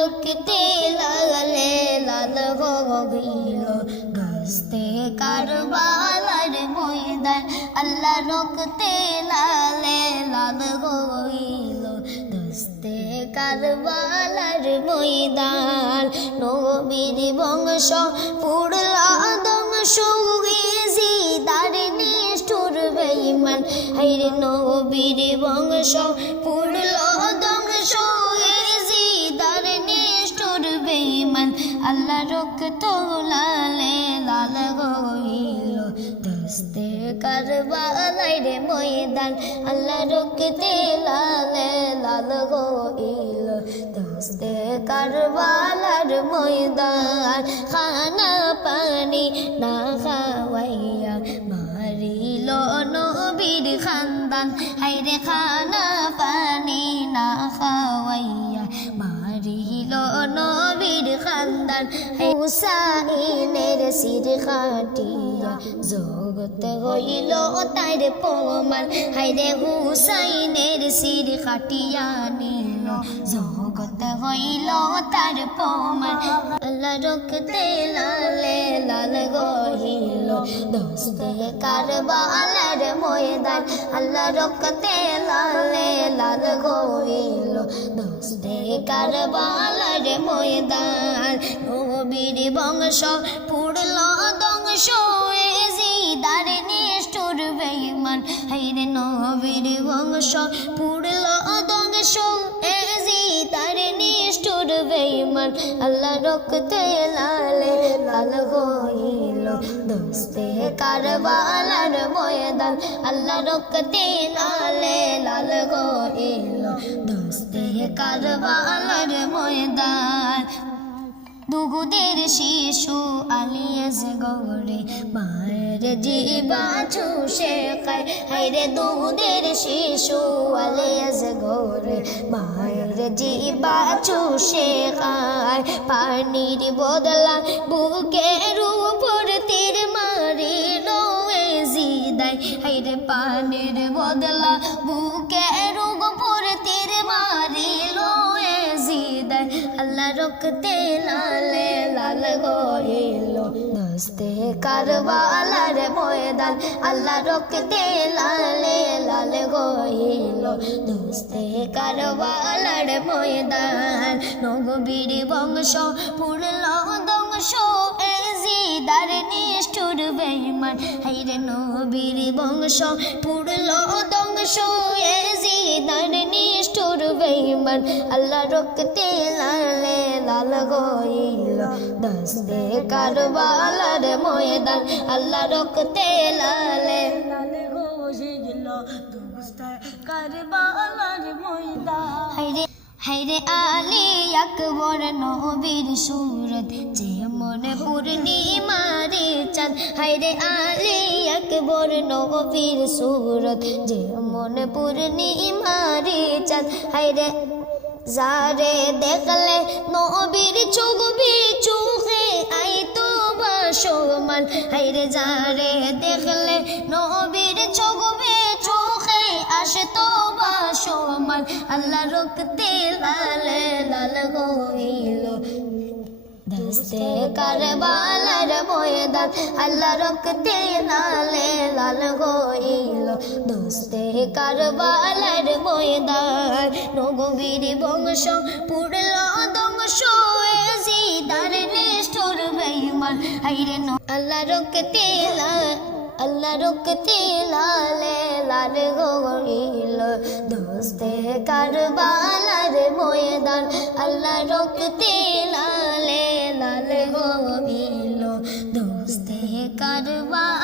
রক্তে লালে লাল হইল দস্তে কারবালার ময়দান আল্লাহ রক্তে লালে লাল হইল দস্তে কারবালার ময়দান নবীর বংশ পুরলা ধ্বংস জিদার নিষ্ঠুর বেঈমান হায়রে নবীর বংশ পুরলা ধ্বংস জিদার নিষ্ঠুর বেঈমান আল্লাহ রক্ত লালে লাল হইল দস্তে কারবালার ময়দান আল্লাহ রক্তে লালে লাল হইল দস্তে কারবালার ময়দান খানা পানি না খাওয়াইয়া মারিল নবীর খানদান হায়রে খানা পানি না খাওয়াইয়া মারিল নবীর খানদান হুসাইনের শির খাটিয়া জগত হইল তার প্রমাণ হায়রে হুসাইনের শির খাটিয়া নিল জগত হইল তার প্রমাণ আল্লাহ রক্তে লালে লাল হইল দস্তে কারবালার ময়দান আল্লাহ রক্তে লালে লাল হইল দস্তে কারবালার ময়দান নবীর বংশ পুরল ধ্বংস জিদার নিষ্ঠুর বেঈমান হায়রে নবীর বংশ পুরল ধ্বংস জিদার নিষ্ঠুর বেঈমান আল্লাহ রক্তে লালে লাল হইল দস্তে কারবালার ময়দান আল্লাহ রক্তে লালে লাল হইল দস্তে কারবালার ময়দান দুগুদের শিশু আলিয়াস গৌরে মায়ের জিবা চুষে খায় হায়রে দুগুদের শিশু আলিয়াস গৌরে মায়ের জিবা চুষে খায় পানির বদলা বুকের উপর তীর মারিল জিদায় হায়রে পানির বদলা বুকের উপর তীর মারিল জিদায় আল্লাহ রক্তে লালে লাল হইল দস্তে কারবালার ময়দান আল্লাহ রক্তে লালে লাল হইল দস্তে কারবালার ময়দান নবীর বংশ পুরল ধ্বংস জিদার নিষ্ঠুর বেঈমান হায়রে নবীর বংশ পুরল ধ্বংস জিদার নিষ্ঠুর বেঈমান আল্লাহ রক্তে লালে লাল হইল দস্তে কারবালার ময়দান আল্লাহ রক্তে লালে লাল হইল দস্তে কারবালার ময়দান হায়রে আলী আকবর নবীর সুরত যেমন পূর্ণিমারে চাঁদ হায়রে আলী আকবর নবীর সুরত যেমন পূর্ণিমারে চাঁদ হায়রে যারে দেখলে নবীর ছবি চোখে আইতো বাসমান হায়রে যারে দেখলে নবীর ছবি চোখে আসতো বাসমান আল্লাহ রক্তে লালে লাল হইল দস্তে কারবালার ময়দান আল্লাহ রক্তে লালে লাল হইল দস্তে কারবালার ময়দান নবীর বংশ পুরল ধ্বংস জিদার নিষ্ঠুর বেঈমান হায়রে আল্লাহ রক্তে আল্লাহ রক্তে লালে লাল হইল দস্তে কারবালার ময়দান আল্লাহ রক্তে লালে লাল হইল দস্তে কারবালার